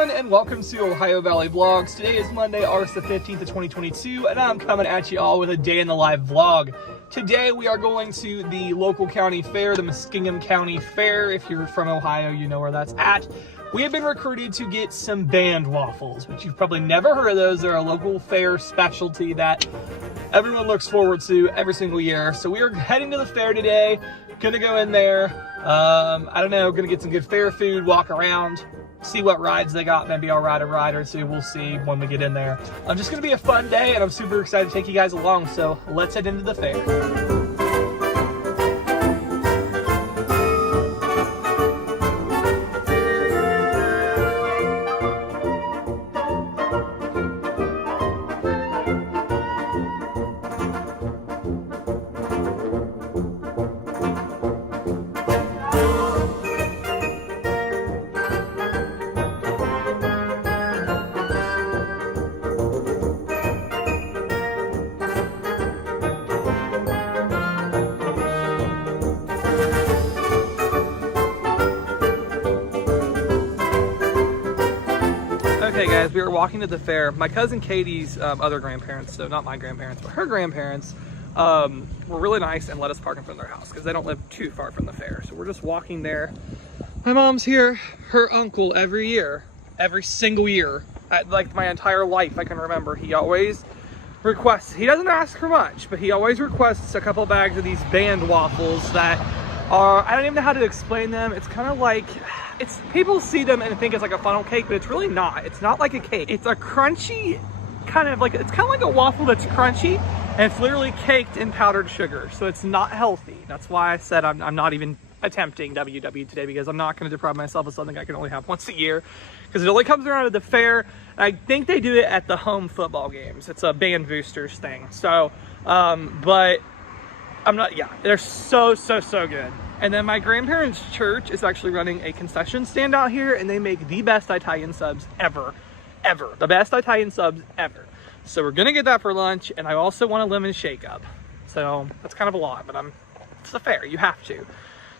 everyone, and welcome to Ohio Valley Vlogs. Today is Monday, August the 15th of 2022, and I'm coming at you all with a day in the life vlog. Today we are going to the local county fair, the Muskingum County Fair. If you're from Ohio, you know where that's at. We have been recruited to get some band waffles, which you've probably never heard of those. They're a local fair specialty that everyone looks forward to every single year. So we are heading to the fair today. Gonna go in there. I don't know, gonna get some good fair food, walk around, see what rides they got. Maybe I'll ride a ride or two. We'll see when we get in there. Just gonna be a fun day, and I'm super excited to take you guys along. So let's head into the fair. Okay guys, we are walking to the fair. My cousin Katie's other grandparents, so not my grandparents, but her grandparents, were really nice and let us park in front of their house because they don't live too far from the fair. So we're just walking there. My mom's here. Her uncle every year, every single year, like my entire life I can remember, he always requests, he doesn't ask for much, but he always requests a couple bags of these band waffles that are, I don't even know how to explain them. It's kind of like, people see them and think it's like a funnel cake, but it's really not. It's not like a cake. It's a crunchy, it's kind of like a waffle that's crunchy, and it's literally caked in powdered sugar. So it's not healthy. That's why I said I'm not even attempting WW today, because I'm not going to deprive myself of something I can only have once a year, because it only comes around at the fair. I think they do it at the home football games. It's a band boosters thing. So, but I'm not, yeah, they're so good. And then my grandparents' church is actually running a concession stand out here, and they make the best Italian subs ever. The best Italian subs ever. So we're gonna get that for lunch, and I also want a lemon shake up. So that's kind of a lot, but it's the fair, you have to.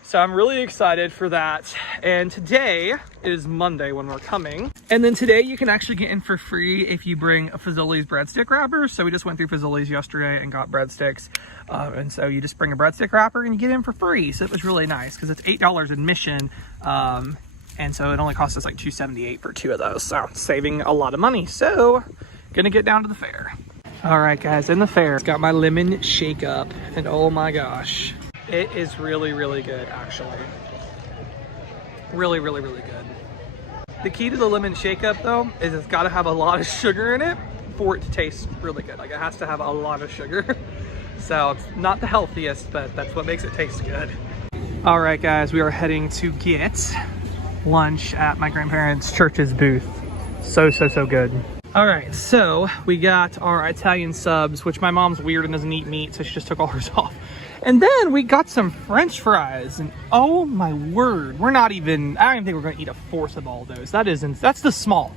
So I'm really excited for that. And today is Monday when we're coming. And then today you can actually get in for free if you bring a Fazoli's breadstick wrapper. So we just went through Fazoli's yesterday and got breadsticks. And so you just bring a breadstick wrapper and you get in for free. So it was really nice because it's $8 admission. And so it only cost us like $2.78 for 2 of those. So saving a lot of money. So gonna get down to the fair. All right guys, in the fair, got my lemon shake up, and oh my gosh. It is really good, actually. Really good. The key to the lemon shake up though is it's got to have a lot of sugar in it for it to taste really good. Like, it has to have a lot of sugar. So it's not the healthiest, but that's what makes it taste good. All right guys, we are heading to get lunch at my grandparents' church's booth. So good. All right, so we got our Italian subs, which my mom's weird and doesn't eat meat, so she just took all hers off. And then we got some French fries, and oh my word, I don't even think we're gonna eat a fourth of all those. That's the small.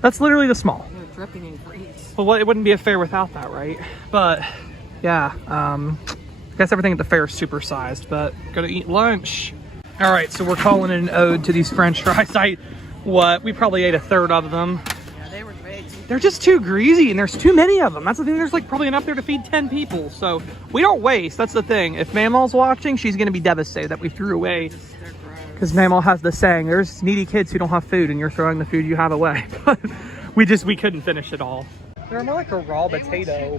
That's literally the small. They're dripping in grease. Well, it wouldn't be a fair without that, right? But yeah, I guess everything at the fair is supersized, but gonna eat lunch. All right, so we're calling it an ode to these French fries. We probably ate a third of them. They're just too greasy, and there's too many of them. That's the thing. There's like probably enough there to feed 10 people. So we don't waste. That's the thing. If Mamal's watching, she's going to be devastated that we threw away. Because Mamal has the saying, there's needy kids who don't have food, and you're throwing the food you have away. But we couldn't finish it all. They're more like a raw potato.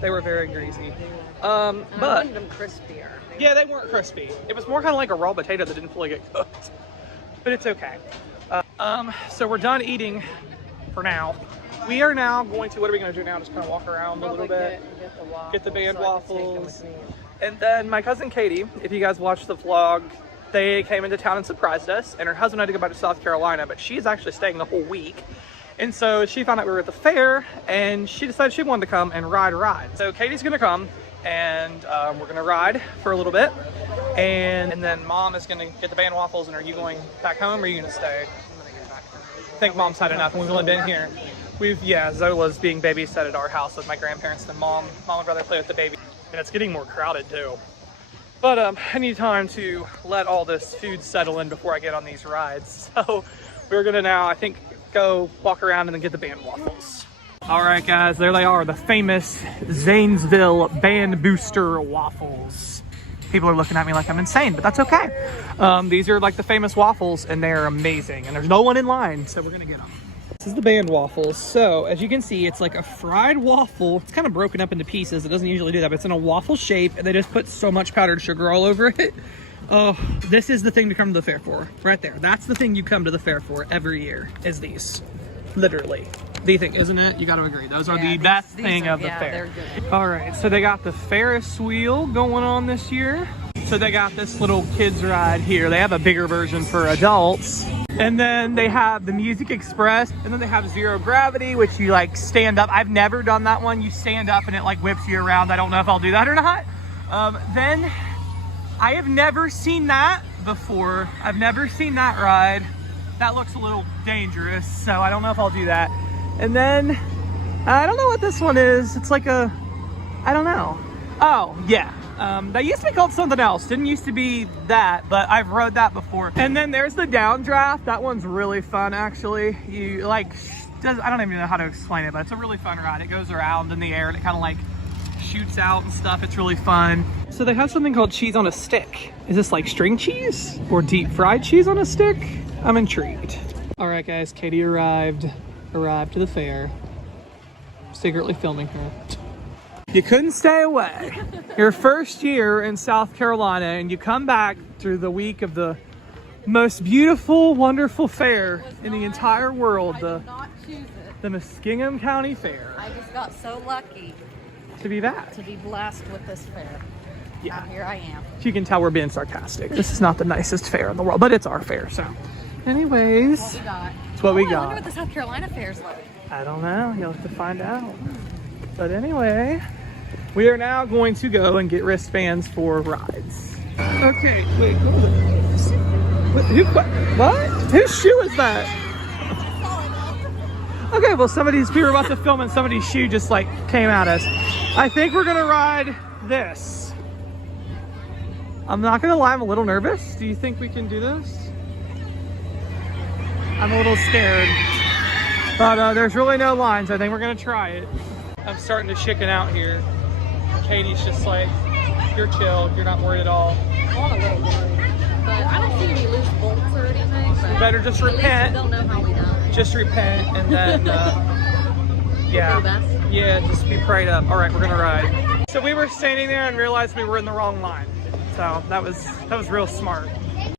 They were very greasy. But I wanted them crispier. Yeah, they weren't crispy. It was more kind of like a raw potato that didn't fully get cooked. But it's okay. So we're done eating for now. We are now going to, what are we going to do now? Just kind of walk around a little bit, get the band waffles. And then my cousin Katie, if you guys watched the vlog, they came into town and surprised us. And her husband had to go back to South Carolina, but she's actually staying the whole week. And so she found out we were at the fair, and she decided she wanted to come and ride a ride. So Katie's going to come, and we're going to ride for a little bit. And then Mom is going to get the band waffles. And are you going back home, or are you going to stay? I think Mom's had enough, and we've only been here. Zola's being babysat at our house with my grandparents, and Mom would rather play with the baby. And it's getting more crowded too. But I need time to let all this food settle in before I get on these rides. So we're gonna now, I think go walk around and then get the band waffles. All right, guys, there they are, the famous Zanesville Band Booster waffles. People are looking at me like I'm insane, but that's okay. These are like the famous waffles, and they're amazing, and there's no one in line, so we're gonna get them. This is the band waffles. So as you can see, it's like a fried waffle. It's kind of broken up into pieces. It doesn't usually do that, but it's in a waffle shape, and they just put so much powdered sugar all over it. Oh, this is the thing to come to the fair for, right there. That's the thing you come to the fair for every year, is these, literally. The thing, isn't it? You got to agree. Those are the best thing of the fair. All right, so they got the Ferris wheel going on this year. So they got this little kids ride here. They have a bigger version for adults. And then they have the Music Express, and then they have Zero Gravity, which you like stand up. I've never done that one. You stand up and it like whips you around. I don't know if I'll do that or not. Then I have never seen that before. I've never seen that ride. That looks a little dangerous, so I don't know if I'll do that. And then I don't know what this one is. It's like a, I don't know. Oh, yeah. That used to be called something else. Didn't used to be that, but I've rode that before. And then there's the downdraft. That one's really fun, actually. You like, I don't even know how to explain it, but it's a really fun ride. It goes around in the air and it kind of like shoots out and stuff. It's really fun. So they have something called cheese on a stick. Is this like string cheese or deep fried cheese on a stick? I'm intrigued. All right, guys, Katie arrived to the fair. Secretly filming her. You couldn't stay away. Your first year in South Carolina, and you come back through the week of the most beautiful, wonderful fair in the entire world, the Muskingum County Fair. I just got so lucky to be back. To be blessed with this fair. Yeah. Here I am. You can tell we're being sarcastic. This is not the nicest fair in the world, but it's our fair, so. Anyways, What we got. It's what we I got. wonder what the South Carolina fair's like. I don't know. You'll have to find out. But anyway, we are now going to go and get wristbands for rides. Okay, wait, what? Whose shoe is that? Okay, well we were about to film and somebody's shoe just like came at us. I think we're gonna ride this. I'm not gonna lie, I'm a little nervous. Do you think we can do this? I'm a little scared. But there's really no lines. I think we're gonna try it. I'm starting to chicken out here. Katie's just like, you're chill, you're not worried at all. I'm a little worried. But I don't see any loose bolts or anything. You better just repent. They'll know how we done. Just repent and then, yeah, just be prayed up. All right, we're gonna ride. So we were standing there and realized we were in the wrong line. So that was real smart.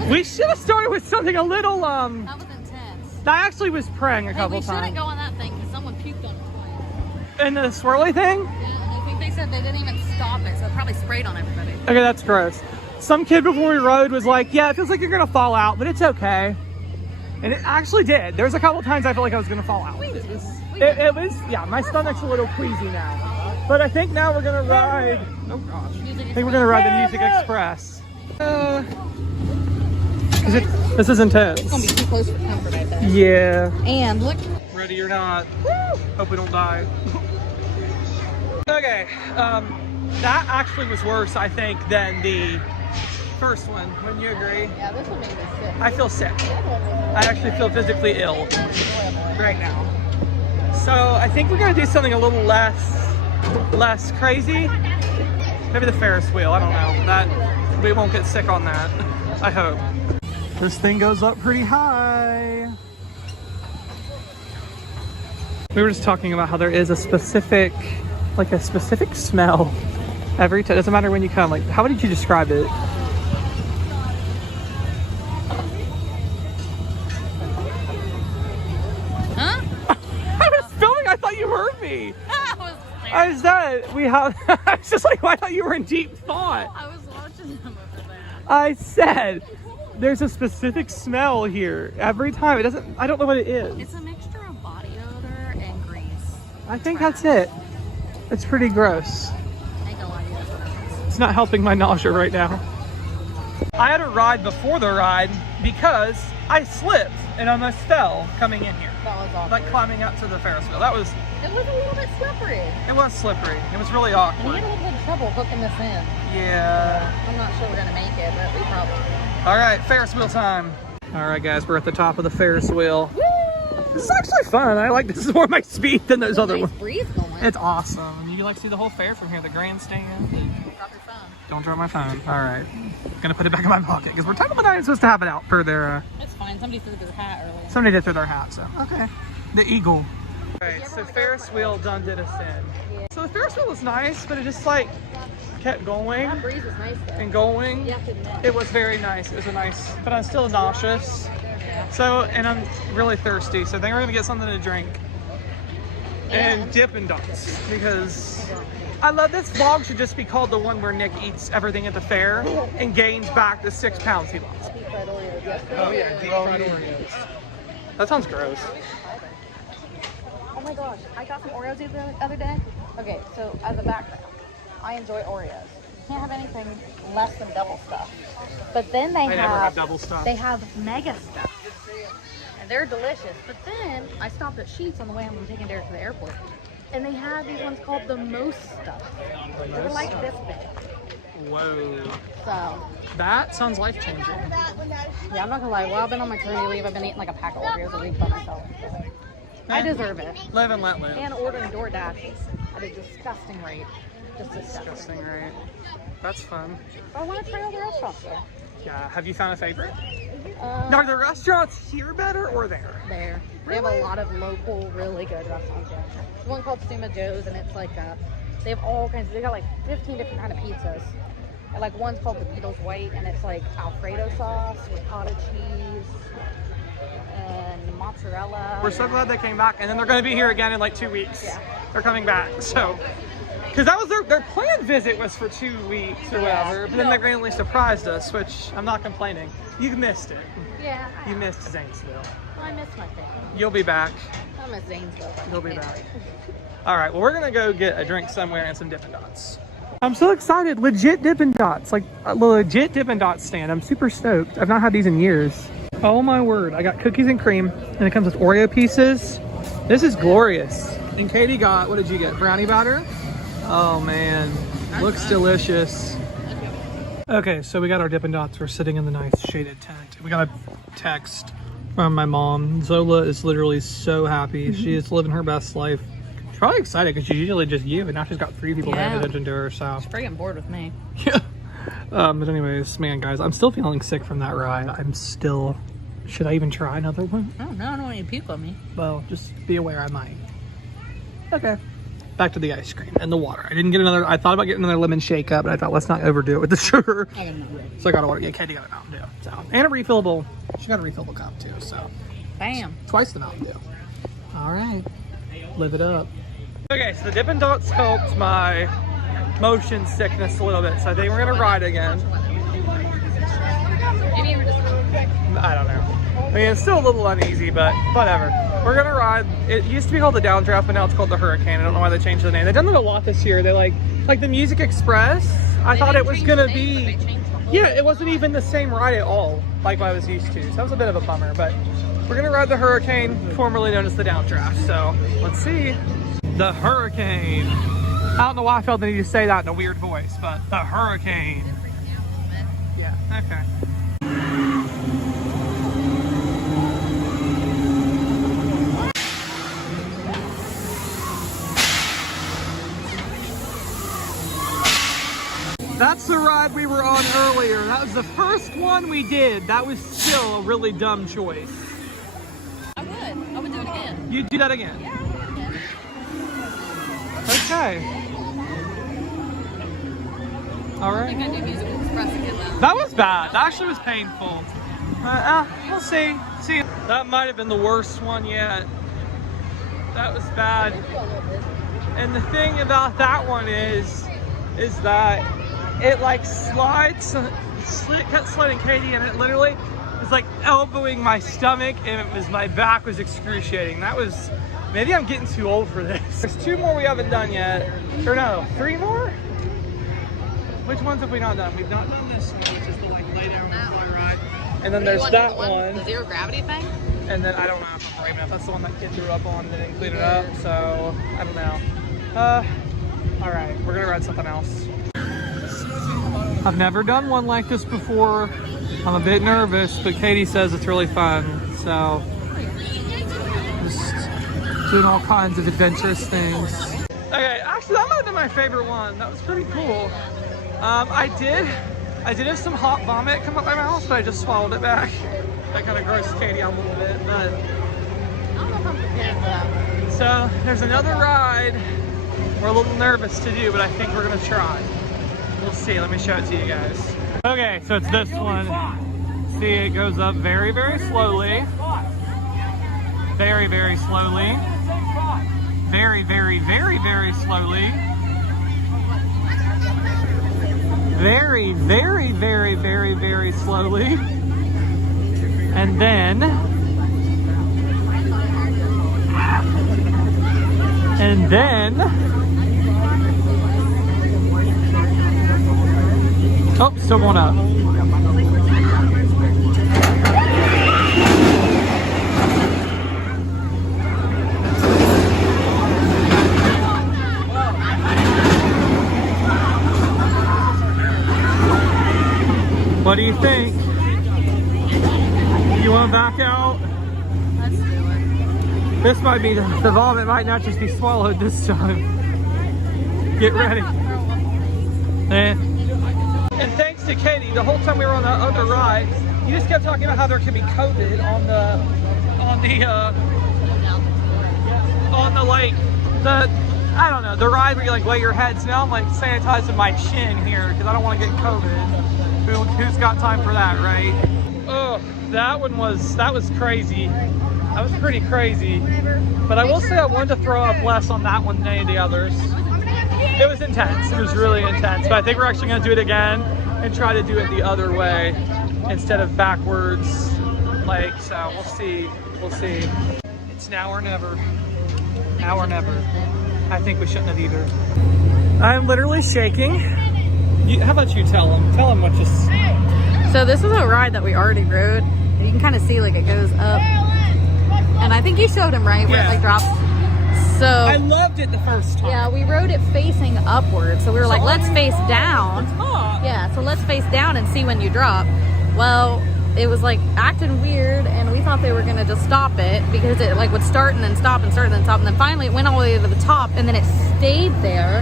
We should have started with something a little, That was intense. I actually was praying a couple We times. shouldn't go on that thing because someone puked on it twice. And the swirly thing? Yeah, and I think they said they didn't even stop it, so it probably sprayed on everybody. Okay, that's gross. Some kid before we rode was like, yeah, it feels like you're gonna fall out, but it's okay. And it actually did. There's a couple times I felt like I was gonna fall out. It was, yeah, my stomach's a little queasy now. But I think now we're gonna ride, oh gosh. I think we're gonna ride the Music Express. This is intense. It's gonna be too close for comfort, I bet. Yeah. And look. Ready or not. Hope we don't die. Okay, that actually was worse, I think, than the first one. Wouldn't you agree? Yeah, this one made me sick. I feel sick. I actually feel physically ill right now. So I think we're gonna do something a little less crazy. Maybe the Ferris wheel, I don't know. That we won't get sick on that, I hope. This thing goes up pretty high. We were just talking about how there is a specific smell every time. Doesn't matter when you come. Like, how did you describe it? Huh? I was filming. I thought you heard me. I said I was just like, I thought you were in deep thought. I was watching them over there. I said there's a specific smell here every time. It doesn't. I don't know what it is. It's a mixture of body odor and grease. I think that's it. It's pretty gross. I ain't gonna lie to you, that's what it is. It's not helping my nausea right now. I had a ride before the ride because I slipped and almost fell coming in here. That was awkward. Like climbing up to the Ferris wheel. It was a little bit slippery. It was slippery. It was really And awkward. we had a little bit of trouble hooking this in. Yeah. I'm not sure we're gonna make it, but we probably will. All right, Ferris wheel time. All right, guys, we're at the top of the Ferris wheel. Woo! This is actually fun. I like this is more my speed than those other Nice ones. breeze going. It's awesome. You can like see the whole fair from here, the grandstand. Drop your phone. Don't drop my phone. All right. Gonna put it back in my pocket because we're technically not supposed to have it out per their. It's fine. Somebody threw their hat earlier. Somebody did throw their hat, so okay. The eagle. Alright, so Ferris wheel done did us in. Yeah. So the Ferris wheel was nice, but it just like kept going That breeze was nice though. and going. You have to admit. It was very nice. It was a nice, but I'm still nauseous. So, and I'm really thirsty, so I think we're gonna get something to drink and Dippin' Dots because I love this vlog. Should just be called the one where Nick eats everything at the fair and gains back the 6 pounds he lost. Deep fried Oreos yesterday. Oh yeah, deep fried Oreos. That sounds gross. Oh my gosh, I got some Oreos the other day. Okay, so as a background, I enjoy Oreos. You can't have anything less than double stuff. But then they I never have double stuff. They have mega stuff. And they're delicious. But then I stopped at Sheetz on the way home from taking Derek to the airport. And they had these ones called the most stuff. They were like this big. Whoa. So That sounds life changing. yeah, I'm not gonna lie. While I've been on maternity leave, I've been eating like a pack of Oreos a week by myself. I deserve it. Live and let live. And ordering DoorDash at a disgusting rate. Just disgusting. Disgusting, right? That's fun. I want to try all the restaurants though. Yeah. Have you found a favorite? Um, Are the restaurants here better or there? There. They have a lot of local, really good restaurants there. There's one called Suma Joe's, and it's like, they have all kinds, they got like 15 different kind of pizzas. And like one's called the Beatles White, and it's like Alfredo sauce with cottage cheese and mozzarella. We're so glad they came back, and then they're going to be here again in like 2 weeks. Yeah. They're coming back, so. Because that was their planned visit was for 2 weeks or whatever, but then they randomly surprised us, which I'm not complaining. You missed it. Yeah. You missed Zanesville. Well, I miss my family. You'll be back. I miss Zanesville. You'll be back. All right, well, we're gonna go get a drink somewhere and some Dippin' Dots. I'm so excited. Legit Dippin' Dots, like a legit Dippin' Dots stand. I'm super stoked. I've not had these in years. Oh my word. I got cookies and cream, and it comes with Oreo pieces. This is glorious. And Katie got, what did you get? Brownie batter? Oh man, looks delicious. Okay, so we got our Dippin' Dots. We're sitting in the nice shaded tent. We got a text from my mom. Zola is literally so happy. She is living her best life. She's probably excited because she's usually just you, and now she's got 3 people paying attention to her. So She's freaking bored with me. yeah. But anyways, man, guys, I'm still feeling sick from that ride. I'm still. Should I even try another one? Oh no, I don't want you to puke on me. Well, just be aware I might. Okay. Back to the ice cream and the water. I didn't get another. I thought about getting another lemon shake up, but I thought let's not overdo it with the sugar. I got another. So I got to order. Yeah, Katie got a Mountain Dew. So and a refillable. She got a refillable cup too. So Bam. twice the Mountain Dew. All right, live it up. Okay, so the Dippin' Dots helped my motion sickness a little bit, so I think we're gonna ride again. Maybe you were just I don't know. I mean, it's still a little uneasy, but whatever. We're gonna ride. It used to be called the Downdraft, but now it's called the Hurricane. I don't know why they changed the name. They've done it a lot this year. They like the Music Express. I thought it was gonna be. Yeah, it wasn't even the same ride at all, like what I was used to. So that was a bit of a bummer, but we're gonna ride the Hurricane, formerly known as the Downdraft. So let's see. The Hurricane. I don't know why I felt the need to say that in a weird voice, but the Hurricane. Yeah, okay. That's the ride we were on earlier. That was the first one we did. That was still a really dumb choice. I would do it again. You'd do that again? Yeah, I would do it again. Okay. All I think right. I do Musical Express again though. That was bad. That actually was painful. We'll see. See, that might have been the worst one yet. That was bad. And the thing about that one is that it like slides, kept sliding Katie, and it literally was like elbowing my stomach, and it was my back was excruciating. That was, maybe I'm getting too old for this. There's 2 more we haven't done yet, or no, 3 more? Which ones have we not done? We've not done this one, which is the like lay down and fly ride. And then there's that one. The zero gravity thing? And then I don't know if I'm brave enough. That's the one that kid threw up on and didn't clean it up. So I don't know. All right, we're gonna ride something else. I've never done one like this before. I'm a bit nervous, but Katie says it's really fun. So I'm doing all kinds of adventurous things. Okay, actually that might have been my favorite one. That was pretty cool. I did have some hot vomit come up my mouth, but I just swallowed it back. That kind of grossed Katie out a little bit, but I don't know if I'm prepared for that one. so there's another ride we're a little nervous to do, but I think we're gonna try. We'll see. Let me show it to you guys. Okay, so it's this one. See, it goes up very, very slowly. Very, very slowly. Very, very, very, very slowly. Very, very, very, very, very slowly. And then... Oh, still going up. What do you think? You want to back out? Let's do it. This might be, the vomit might not just be swallowed this time. Get ready. And thanks to Katie, the whole time we were on the other ride, you just kept talking about how there could be COVID on the like, I don't know, the ride where you like lay your heads. Now I'm like sanitizing my chin here because I don't want to get COVID. Who's got time for that, right? Oh, that was crazy. That was pretty crazy. But I will say I wanted to throw up less on that one than any of the others. It was intense. It was really intense. But I think we're actually going to do it again and try to do it the other way instead of backwards. Like, so we'll see. We'll see. It's now or never. Now or never. I think we shouldn't have either. I'm literally shaking. How about you tell them? Tell them what just... So this is a ride that we already rode. You can kind of see like it goes up. And I think you showed him, right? Where it like drops. So I loved it the first time. yeah, we rode it facing upward. So we were like, let's face down. Yeah, so let's face down and see when you drop. Well, it was like acting weird and we thought they were gonna just stop it because it like would start and then stop and start and then stop. And then finally it went all the way to the top and then it stayed there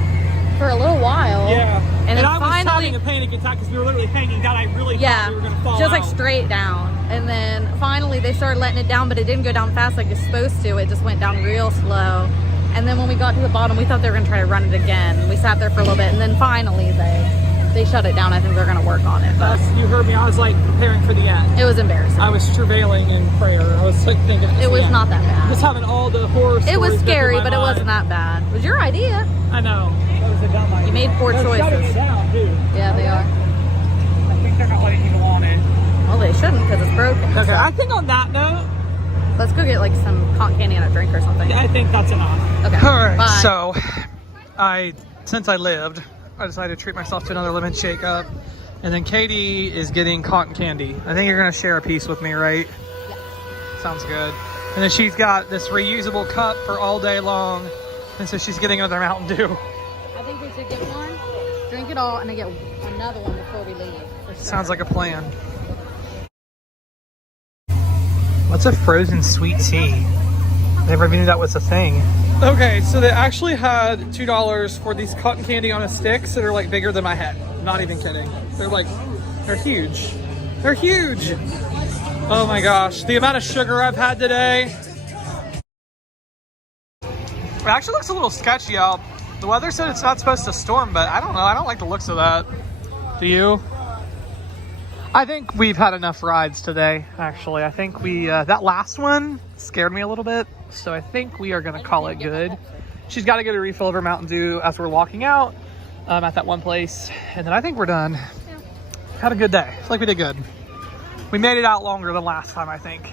for a little while. Yeah. And then I was finally having a panic attack because we were literally hanging down. I really thought we were gonna fall just like out. straight down. And then finally they started letting it down, but it didn't go down fast like it's supposed to. It just went down real slow. And then when we got to the bottom, we thought they were gonna try to run it again. We sat there for a little bit and then finally they shut it down. I think they're gonna work on it. But you heard me, I was like preparing for the end. it was embarrassing. I was travailing in prayer. I was like thinking It was not that bad. Just having all the horror stories. It was scary, in my but it mind. wasn't that bad. It was your idea. I know. That was a dumb idea. You made poor They're shutting choices. it down, dude. Yeah, they are. I think they're not letting people on it. Well, they shouldn't because it's broken. Okay, So I think on that note, let's go get like some cotton candy and a drink or something. I think that's enough. Okay. All right, Bye. so since I lived, I decided to treat myself to another lemon shake up. And then Katie is getting cotton candy. I think you're gonna share a piece with me, right? Yeah. Sounds good. And then she's got this reusable cup for all day long. And so she's getting another Mountain Dew. I think we should get one, drink it all, and then get another one before we leave. For sure. Sounds like a plan. What's a frozen sweet tea? Never knew that was a thing. Okay, so they actually had $2 for these cotton candy on a sticks that are like bigger than my head. Not even kidding. They're huge. They're huge. Oh my gosh, the amount of sugar I've had today. It actually looks a little sketchy out. The weather said it's not supposed to storm, but I don't know. I don't like the looks of that. Do you? I think we've had enough rides today, actually. I think that last one scared me a little bit, so I think we are gonna call it good. She's gotta get a refill of her Mountain Dew as we're walking out at that one place, and then I think we're done. Yeah. Had a good day. I feel like we did good. We made it out longer than last time, I think.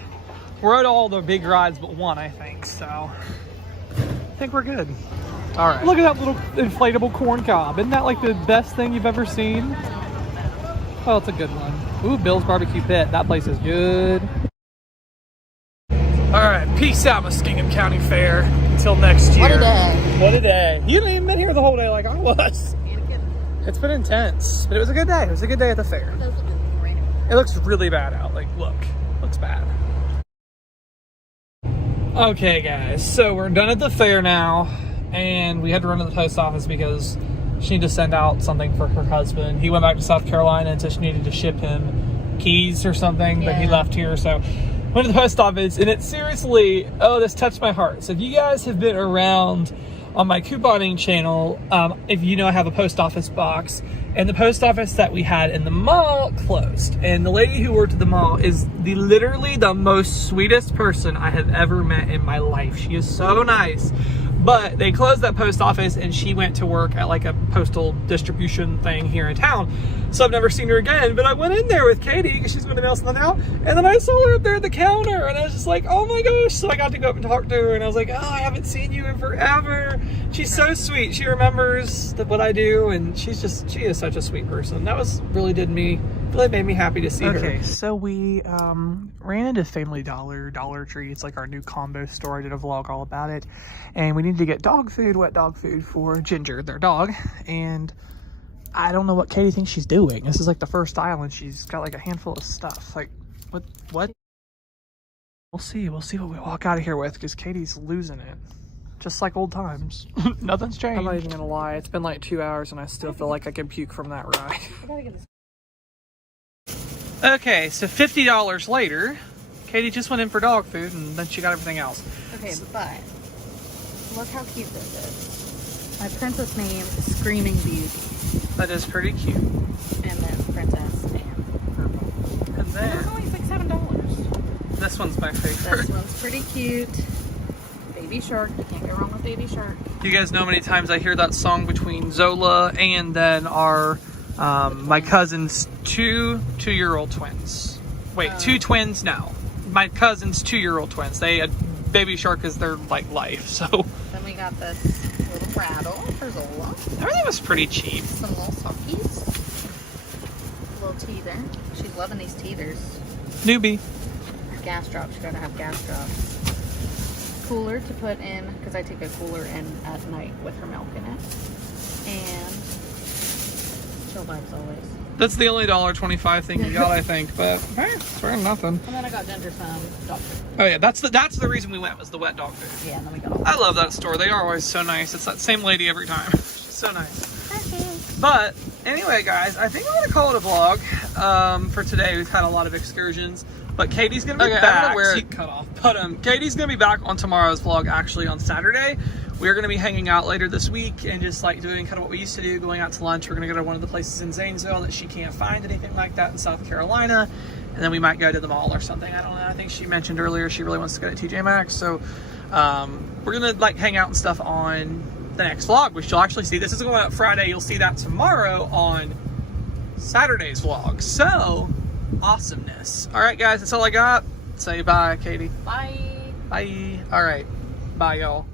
We rode all the big rides but one, I think, so I think we're good. All right. Look at that little inflatable corn cob. Isn't that like the best thing you've ever seen? Oh, it's a good one. Ooh, Bill's Barbecue Pit. That place is good. All right, peace out, Muskingum County Fair. Until next year. What a day. What a day. You didn't even been here the whole day like I was. It's been intense, but it was a good day. It was a good day at the fair. It looks really bad out. Like, look. Looks bad. Okay, guys, so we're done at the fair now, and we had to run to the post office because she needed to send out something for her husband. He went back to South Carolina and so she needed to ship him keys or something, but he Yeah. left here, so went to the post office, and it seriously, oh, this touched my heart. So if you guys have been around on my couponing channel, if you know, I have a post office box, and the post office that we had in the mall closed. And the lady who worked at the mall is literally the most sweetest person I have ever met in my life. She is so nice. But they closed that post office and she went to work at like a postal distribution thing here in town. So I've never seen her again, but I went in there with Katie because she's going to mail something out. And then I saw her up there at the counter and I was just like, oh my gosh. So I got to go up and talk to her and I was like, oh, I haven't seen you in forever. She's so sweet. She remembers what I do and she is such a sweet person. That really made me happy to see her. Okay, so we ran into Family Dollar Tree. It's like our new combo store. I did a vlog all about it. And we needed to get dog food, wet dog food for Ginger, their dog. And I don't know what Katie thinks she's doing. This is like the first aisle and she's got like a handful of stuff. Like, what? We'll see what we walk out of here with because Katie's losing it. Just like old times. Nothing's changed. I'm not even gonna lie. It's been like 2 hours and I still feel like I can puke from that ride. I gotta get this. Okay, so $50 later, Katie just went in for dog food and then she got everything else. Okay, but look how cute this is. My princess name is Screaming Beauty. That is pretty cute. And then Princess and Purple. And And then they're only like $7. this one's my favorite. This one's pretty cute. Baby Shark. You can't go wrong with Baby Shark. You guys know how many times I hear that song between Zola and then our my cousin's two-year-old twins. Wait, two twins? No. My cousin's 2-year-old twins. Baby Shark is their like life, so. Then we got this little rattle for Zola. Everything was pretty cheap. Some little sockies. Little teether. She's loving these teethers. Newbie. Gas drops. You gotta have gas drops. Cooler to put in, because I take a cooler in at night with her milk in it. And chill vibes always. That's the only $1.25 thing you got, I think. But hey, it's better than nothing. And then I got Ginger some dog food. Oh yeah, that's the reason we went, was the wet dog food. Yeah, and then we got all I love that store. They are always so nice. It's that same lady every time. She's so nice. But anyway, guys, I think I'm gonna call it a vlog for today. We've had a lot of excursions, but Katie's gonna be back. I don't know where it cut off, but Katie's gonna be back on tomorrow's vlog. Actually, on Saturday, we're gonna be hanging out later this week and just like doing kind of what we used to do, going out to lunch. We're gonna go to one of the places in Zanesville that she can't find anything like that in South Carolina, and then we might go to the mall or something. I don't know. I think she mentioned earlier she really wants to go to TJ Maxx, so we're gonna like hang out and stuff on the next vlog, which you'll actually see. This is going out Friday. You'll see that tomorrow on Saturday's vlog. So awesomeness. All right, guys, that's all I got. Say bye, Katie. Bye. Bye. All right, bye, y'all.